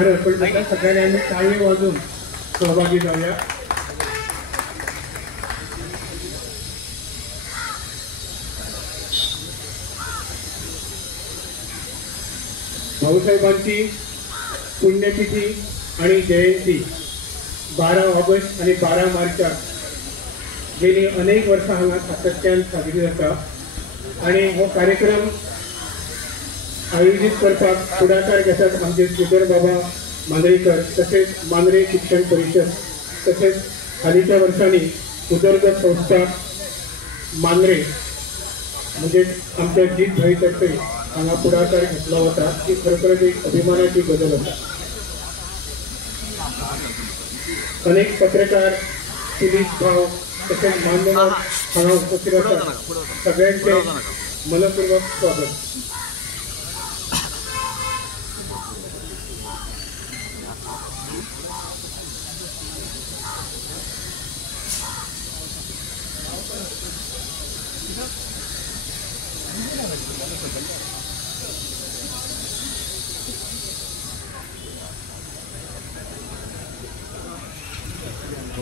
आभार अर्पण करतात. सगळ्यांनी टाळी वाजून सहभागी झाल्या. भाऊसाहेबांची पुण्यतिथी आणि जयंती 12 ऑगस्ट आणि 12 मार्चाक गेली अनेक वर्सां हांगा सातत्यान साजरी जाता आणि हो कार्यक्रम आयोजित करपाक फुडाकार घेतात आमचे श्रीधर बाबा मांद्रेकर, तसेच मांद्रे शिक्षण परिषद, तसेच हालींच्या वर्सांनी उदरगत संस्था मांद्रे म्हणजे आमच्या जीत भाईतर्फे हांगा पुढाकार घेतला होता. ही खरोखरच एक अभिमानाची गजाल आसा. अनेक पत्रकार, पोलीस भाव तसेच मान्यवर हांगा उपस्थित आसात. सगळ्यांचे मनपूर्वक स्वागत.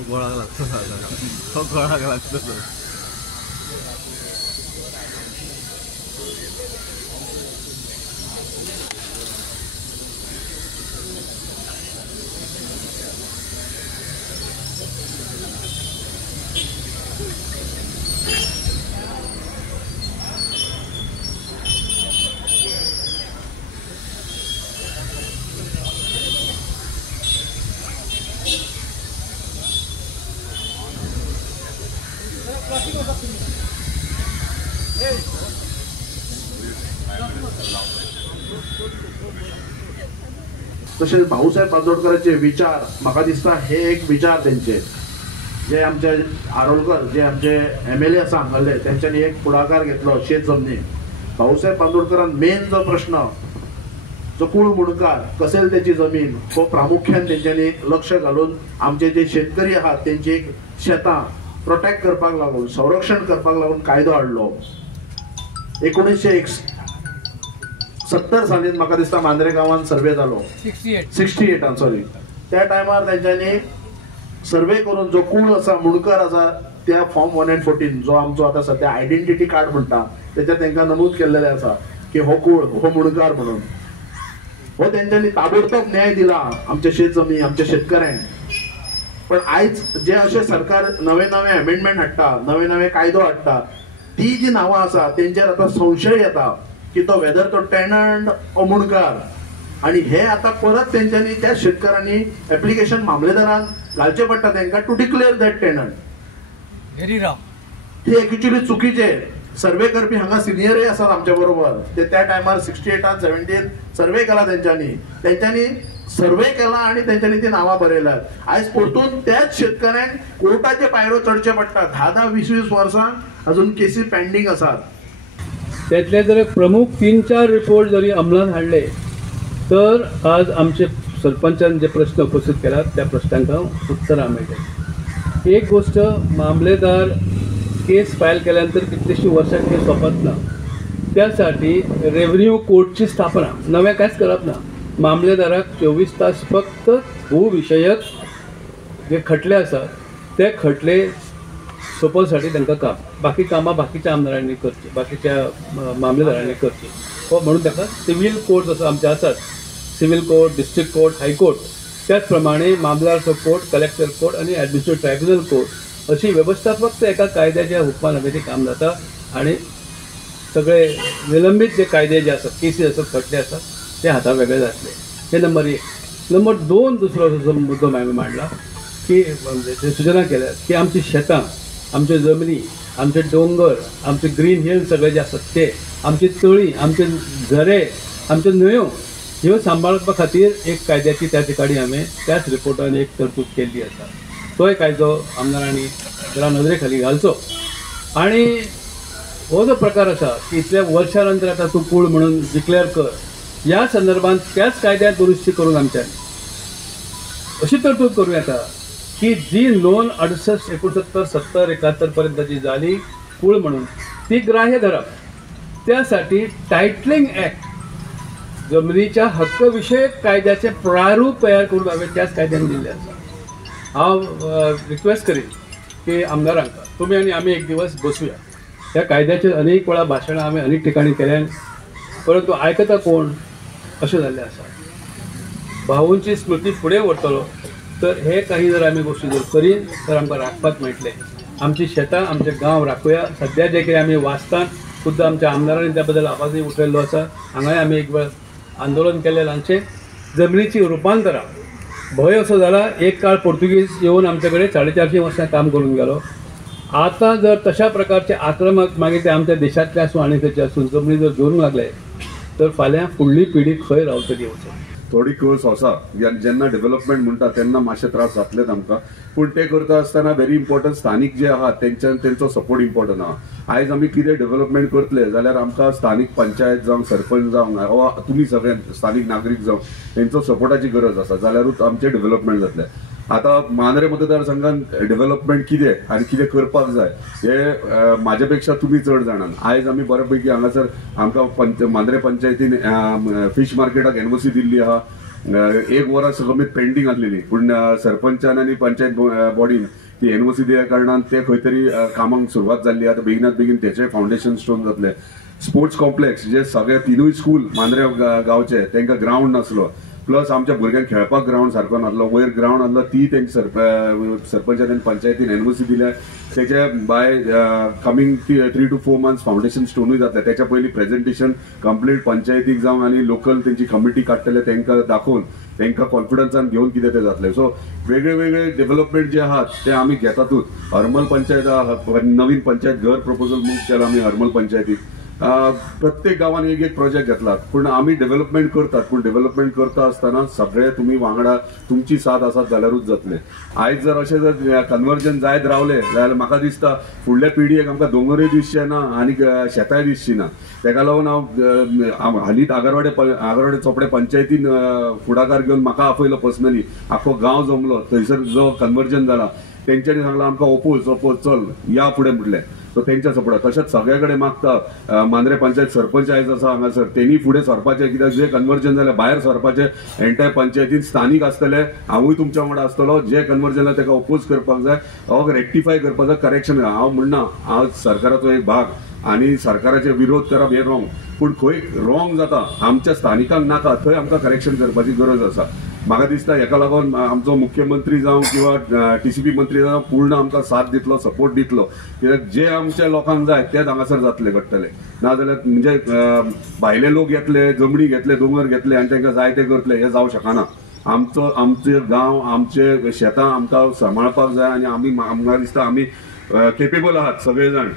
गोळा लागतो. तसेच भाऊसाहेब बांदोडकरांचे विचार म्हाका दिसता हे एक विचार त्यांचे जे आमचे आरोलकर जे आमचे MLA आसा हांगाले त्यांच्यानी एक पुढाकार घेतलो शेत जमनी. भाऊसाहेब बांदोडकरान मेन जो प्रश्न जो कुळ मुणकार कसेल त्याची जमीन हो प्रामुख्यान त्यांच्यानी लक्ष घालून आमचे जे शेतकरी आहात त्यांची एक शेतां प्रोटेक्ट करपाक लागून संरक्षण करपाक लागून कायदो हाडलो. 1970 सालीन म्हाका दिसता मांद्रे गांवांत सर्वे जालो. 68 सॉरी. त्या टायमार तेंच्यांनी सर्वे करून जो कुळ आसा मुणकार आसा त्या फॉर्म 114 जो आमचो आता सध्या आयडेंटिटी कार्ड म्हणटा त्याच्यात तांकां नमूद केल्लेले आसा की हो कुळ हो मुणकार म्हणून. हो तेंच्यांनी ताबडतोब न्याय दिला आमच्या शेत जमी आमच्या शेतकऱ्यांक. पण आयज जे अशें सरकार नवे नवे अमेंडमेंट हाडटा नवे नवे कायदो हाडटा ती जी नांवां आसा तेंचेर आता संशय येता की तो वेदर तो टेनंट ओ मुणकार. आणि हे आता परत तेंच्यांनी त्या शेतकऱ्यांनी एप्लिकेशन मामलेदारान घालचे पडटा तांकां टू डिक्लेअर दॅट टेनंट. हे एक्चुअली चुकीचे. सर्वे करपी हांगा सिनियरय आसात आमच्या बरोबर. ते त्या टायमार 68 70 सर्वे केला तेंच्यांनी सर्वे केला आणि त्यांच्यानी ती नावां बरयल्यात. आयज परतून त्याच शेतकऱ्यांक कोर्टाचे पायरो चढचे पडटा. 10-20 वर्सां अजून केसी पेंडिंग आसात. त्यातले जर प्रमुख 3-4 रिपोर्ट जरी अंमलात हाडले तर आज आमचे सरपंचान जे प्रश्न उपस्थित केला त्या प्रश्नांका उत्तरां मेळटली. एक गोष्ट मामलेदार केस फायल केल्यानंतर कितलीशीं वर्सां केस सोंपत ना. त्यासाठी रेव्हेन्यू कोर्टची स्थापना नवें कांयच करप ना. मामलेदाराक 24 तास फक्त भूविशयक जे खटले आसात ते खटले सोपोवपासाठी तांकां काम. बाकी कामां बाकीच्या आमदारांनी करची बाकीच्या मामलेदारांनी करची. हो म्हणून ताका सिव्हील कोर्ट असो आमचे आसात. Civil court, district court, high court. त्याच प्रमाणे मामलेदारचो कोर्ट, कलेक्टर कोर्ट आणि ॲडमिनिस्ट्रेटिव्ह ट्रायब्युनल कोर्ट अशी व्यवस्था फक्त एका कायद्याच्या हुकमान हांवें काम जाता. आणि सगळे विलंबीत जे कायदे जे आसात केसी आसात खटले आसात ते हाता वेगळे जातले. हे नंबर 1. नंबर 2 दुसरो मुद्दो हांवें मांडला की सूचना केल्या की आमची शेतां आमच्यो जमनी आमचे दोंगर आमचे ग्रीन हिल्स सगळे जे आसात ते आमची तळी आमचे झरे आमच्यो न्हंयो ह्यो सांबाळपा खातीर एक कायद्याची त्या ठिकाणी हांवें त्याच रिपोर्टान एक तरतूद केल्ली आसा. तोय कायदो आमदारांनी जरा नदरे खाली घालचो. आणि हो जो प्रकार आसा की इतल्या वर्षां नंतर आतां तूं कूळ म्हणून डिक्लेअर कर ह्या संदर्भात त्याच कायद्यात दुरुस्ती करून आमच्यान अशी तरतूद करूं येता की जी नोंद 68, 69, 70, 71 पर्यंत जी झाली कूळ म्हणून ती ग्राह्य धरप. त्यासाठी टायटलिंग ॲक्ट जमनीच्या हक्क विशयक कायद्याचे प्रारूप तयार करून हांवें त्याच कायद्यान दिल्लें आसा. हांव रिक्वेस्ट करीन की आमदारांक तुमी आनी आमी एक दिवस बसुया. ह्या कायद्याचेर अनेक वेळा भाशणां हांवें अनेक ठिकाणी केल्यान, परंतु आयकता कोण अशें जाल्लें आसा. भाऊंची स्मृती फुडें व्हरतलो तर हे काही जर आमी गोश्टी जर करीन तर आमकां राखपाक मेळटलें. आमची शेतां आमचे गांव राखुया. सद्या जे कितें आमी वाचतात खुद्द आमच्या आमदारांनी त्या बद्दल आवाजूय उठयल्लो आसा. हांगाय आमी एक वेळ आंदोलन केलें ल्हानशें. जमनीची रुपांतरां भंय असो जाला, एक काळ पोर्तुगीज येवन आमचे कडेन 450 वर्सां काम करून गेलो. आता जर तशा प्रकारचे आक्रमक मागीर ते आमच्या देशांतले आसूं आनी खंयचे आसूं जमनी जर घेवंक लागले तर फाल्यां फुडली पिढी खंय रावतली वचून. थोडी कळस आसा. जेन्ना डेव्हलपमेंट म्हणटा तेन्ना मातशे त्रास जातलेच आमकां, पूण ते करता आसतना व्हेरी इम्पॉर्टंट स्थानीक जे आहात तेंचो सपोर्ट इम्पॉर्टंट आहा. आयज आमी कितें डेव्हलपमेंट करतले जाल्यार आमकां स्थानीक पंचायत जावं सरपंच जावं वा तुमी सगळे स्थानीक नागरीक जावं तेंचो सपोर्टाची गरज आसा जाल्यारूच आमचें डेव्हलपमेंट जातलें. आता मांद्रे मतदारसंघात डेव्हलपमेंट कितें आनी कितें करपाक जाय हे म्हाजे पेक्षा तुमी चड जाणात. आयज आमी बऱ्यापैकी हांगासर आमकां मांद्रे पंचायतीन फीश मार्केटाक एनओसी दिल्ली आहा. 1 वरां कमीत पेंडींग आसलेली, पूण सरपंचान आनी पंचायत बॉडीन ती एनओसी दिल्या कारणान ते खंय तरी कामाक सुरवात जाल्ली. आतां बेगिनात बेगीन तेचे फावंडेशन स्टोन जातले. स्पोर्ट्स कॉम्प्लेक्स जे सगळे 3 स्कूल मांद्रे गांवचे तांकां ग्राउंड नासलो, प्लस आमच्या भुरग्यांक खेळपाक ग्राउंड सारको नासलो. वयर ग्राउंड आसलो ती तेंची सरपंचान आनी पंचायतीन एनओसी दिल्या. तेचे by coming 3 to 4 months foundation स्टोनूय जातले. त्याच्या पयलीं प्रेझेंटेशन कंप्लीट पंचायतीक जावं आनी लोकल तेंची कमिटी काडटले तांकां दाखोवन तांकां कॉन्फिडन्सान घेवन कितें ते जातले. सो वेगळे वेगळे डेव्हलपमेंट जे आहात ते आमी घेतातूच. हरमल पंचायत नवीन पंचायत घर प्रपोजल मूव केला आमी हरमल पंचायतीक. प्रत्येक गांवान एक प्रोजेक्ट घेतला, पूण आमी डेव्हलपमेंट करतात. पूण डेव्हलपमेंट करता आसतना सगळे तुमी वांगडा तुमची साथ आसात जाल्यारूच जातले. आयज जर अशें जर कन्वर्जन जायत रावले जाल्यार म्हाका दिसता फुडल्या पिढयेक आमकां दोंगरूय दिसचे ना आनी शेतांय दिसची ना. तेका लागून हांव हालींच आगरवाडे चोपडे पंचायतीन फुडाकार घेवन म्हाका आपयलो पर्सनली. आख्खो गांव जमलो, थंयसर जो कन्वर्जन जाला तेंच्यांनी सांगला आमकां ओपोज चल या फुडें म्हटलें. सो तेंच्या सपोर्ट तशेंच सगळे कडेन मागता. मांद्रे पंचायत सरपंच आयज आसा हांगासर, तेणी फुडें सरपाचें, कित्याक जे कन्वर्जन जालें भायर सरपाचें एंटायर पंचायतीन स्थानीक आसतले. हांवूय तुमच्या वांगडा आसतलो. जे कन्वर्जन जालें ताका ओपोज करपाक जाय, हो रेक्टिफाय करपाक जाय, करेक्शन. हांव म्हणना हांव सरकाराचो एक भाग आनी सरकाराचे विरोध करप हे रॉंग, पूण खंय रॉंग जाता आमच्या स्थानिकांक नाका थंय आमकां करेक्शन करपाची गरज आसा. म्हाका दिसता हेका लागून आमचो मुख्यमंत्री जावं किंवा टीसीपी मंत्री जावं पूर्ण आमकां साथ दितलो, सपोर्ट दितलो. कित्याक जे आमच्या लोकांक जाय तेच हांगासर जातले घडटले. नाजाल्यार म्हणजे भायले लोक येतले, जमनी घेतले, दोंगर घेतले आनी तांकां जाय ते करतले, हे जावं शकना. आमचे गांव आमचे शेतां आमकां सांबाळपाक जाय आनी आमी म्हाका दिसता आमी केपेबल आहात सगळे जाण